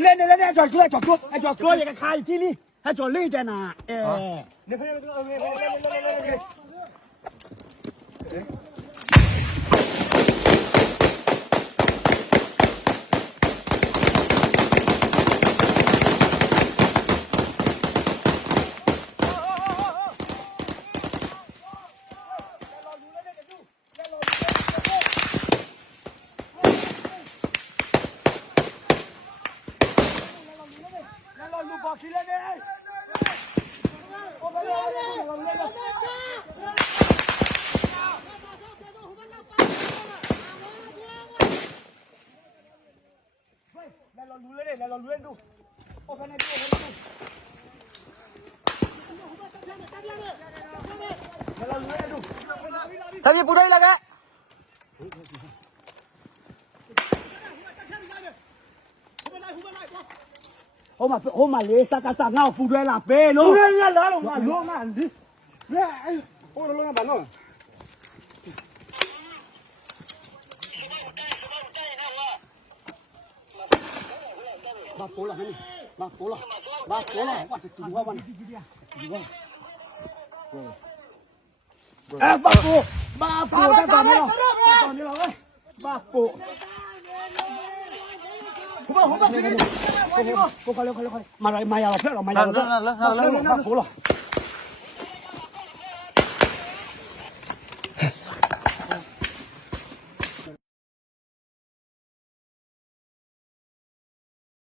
เล่นเล่นเล่นจอดกล้วยจอดกล้วยไอ้จอดกล้วยอย่ากันคายที่นี่ไอ้จอดลี่แกน่ะเออ Helal bu. La la lo La 咯。部队人来了嘛，咯嘛你。来，哎，我来弄办弄。把波了，你，把波了，把波了，我这几万万，几万。哎，把波，把波，再打你了，打你了，喂，把波。好吧，好吧，快点，快点，快点，快点，快点，买了买了票了，买了票了，把波了。